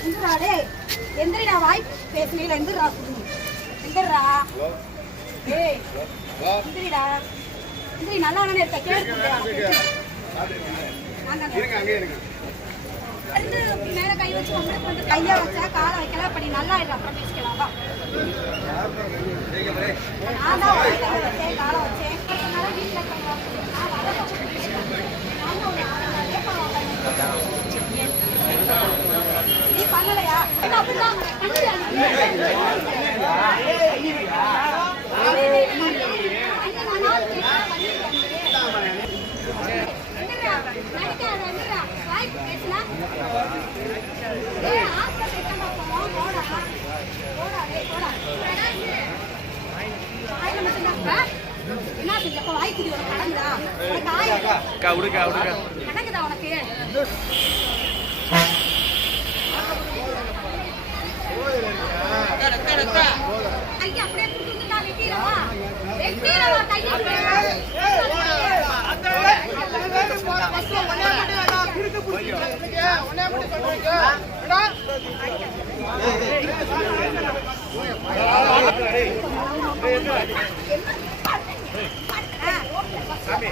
எந்திராடே எந்திரிடா வாய் பேசுறீல எந்திரா எந்திரா ஏய் எந்திரிடா எந்திரி நல்லா தானே இருக்க கேளு மேல கை வச்சு உங்களுக்கு கையா வச்சா காலை வைக்கல அப்படி நல்லா இருக்கு அப்புறம் பேசிக்கலாம் வா நான் தான் வச்சேன் காலை வச்சேன் வீட்டில் நீ பண்ணலையா என்ன செஞ்சப்ப வாய்க்குடி உனக்கு கடங்குதா கடங்குதா உனக்கு கையை அப்படியே குடுத்துட்டா வெட்டிடவா கையை சாமி